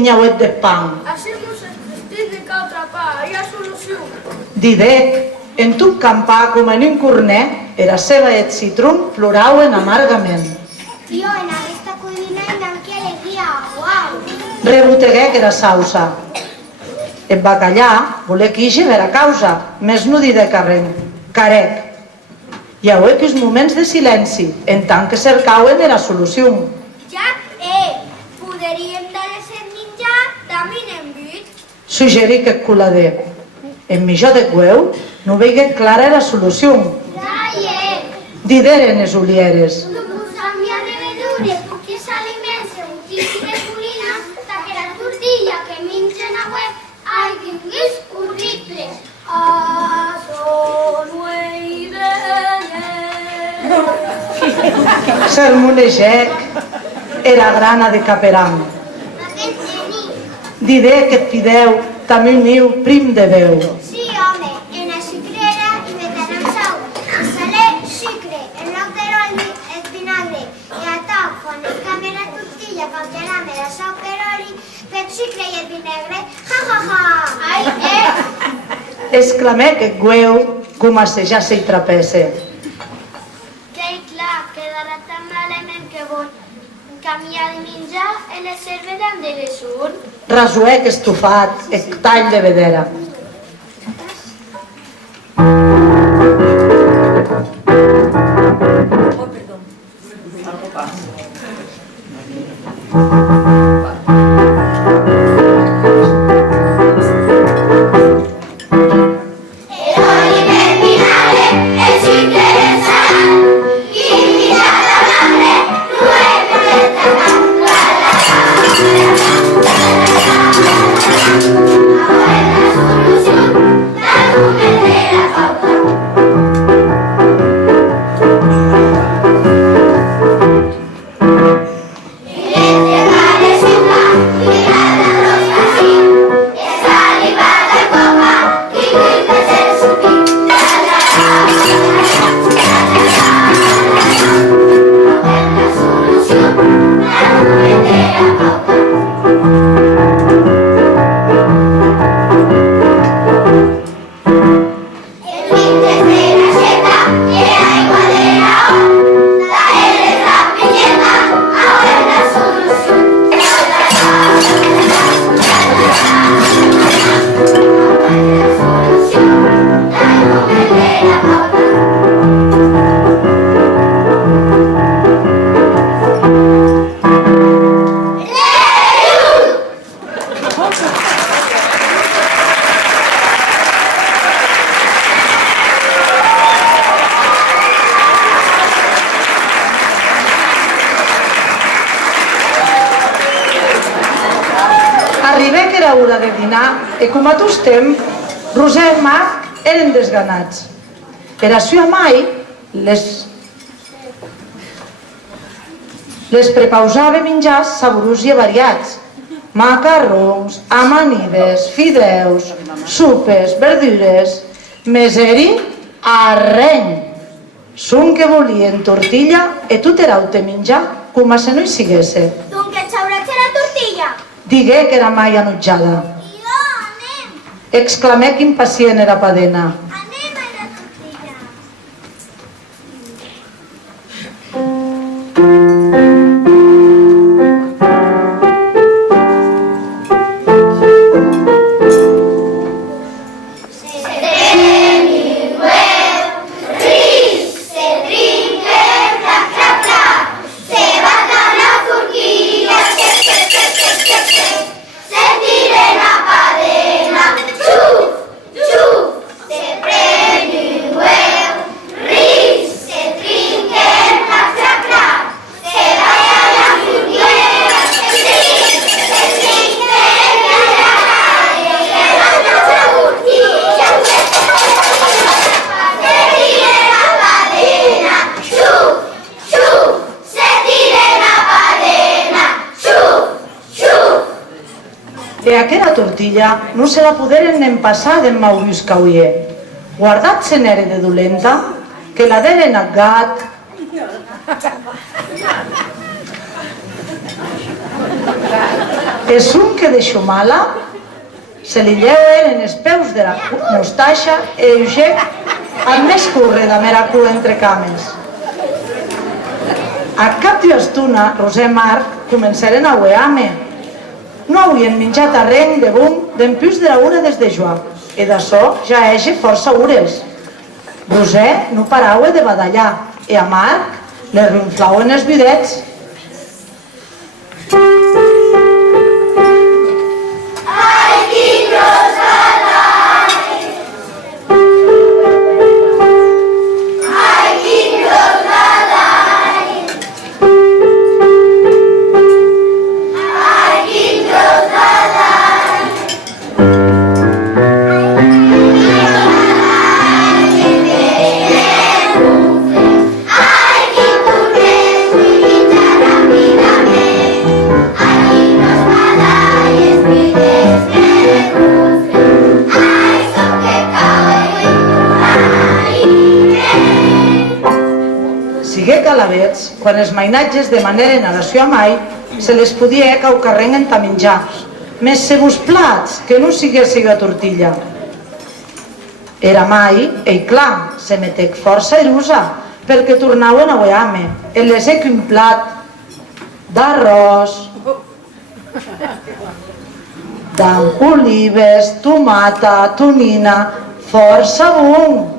guinyauet de pan. Així mos estic de cal trapar, hi ha solució. Didec, en tot campar com en un corner, era seva et citrum florauen amargament. Tio, en aquesta cuina hi ha que alegria, uau! Reboteguec era sausa. En bacallà volec ixe vera causa, més no didec carec. Hi haué que moments de silenci, en tant que cercauen era solució. Ja, podríem de ser ninja, també n'hem vist. Suggerí que culader. En millor de gueu, no veigué clara era solució. Dideren les ulieres. Usam i arrevedure, perquè els aliments utils de cuina, que la tortilla que mengen a web, ai, tingués horribles. Sermonegec era grana de caperam. Didé que et fideu també un niu prim de veu. Sí, home, en la sucrera hi metem sal, en saler, sucre, en lloc de l'oli, el vinagre, i a tot, quan es canvia la tortilla pel geram de la sal per oli, per sucre i el vinagre, ja, ja, ja! Ai, Exclamé que gueu com assejar-se i trapese. que clar, quedarà tan malament que vol canviar de menjar i les servirem de l'esur. Rasuec estufat, tall de vedera. Arribé que era hora de dinar e com a tots temps, Roser i Marc eren desganats. Era sua mai les prepausava menjars saborós i variats. Macarrons, amanides, fideus, sopes, verdures, meseri, arreny. Son que volien tortilla e tot era de menjar com a se no hi siguesse. Donc et sabràs la tortilla? Digué que era mai anutjada. Tio, anem! Exclamé que impacient era Padena. Anem a la tortilla. E aquera tortilla no se la poderen nen passar d'en Maurius Cauier. Guardat se n'ere de dolenta, que la deren a gat, És un que de xumala se li lleuen en els peus de la mostaixa e uixec amb més curre de mera cua entre cames. A cap d'estona, Roser i Marc començaren a ueame. No havien menjat arrenc de bum d'empius de la una des de Joà, i d'açò ja hege força hores. Roser no paraua de badallar, i a Marc le rinflauen els bidets. Quan els mainatges demanaren a la seva mai, se les podia que ho carreguen a menjar, més se vos plats que no siguéssiu a tortilla. Era mai, i clar, se metec força erusa, perquè tornaven a ueame. El lesec un plat d'arròs, d'olives, tomata, tonina, força bon.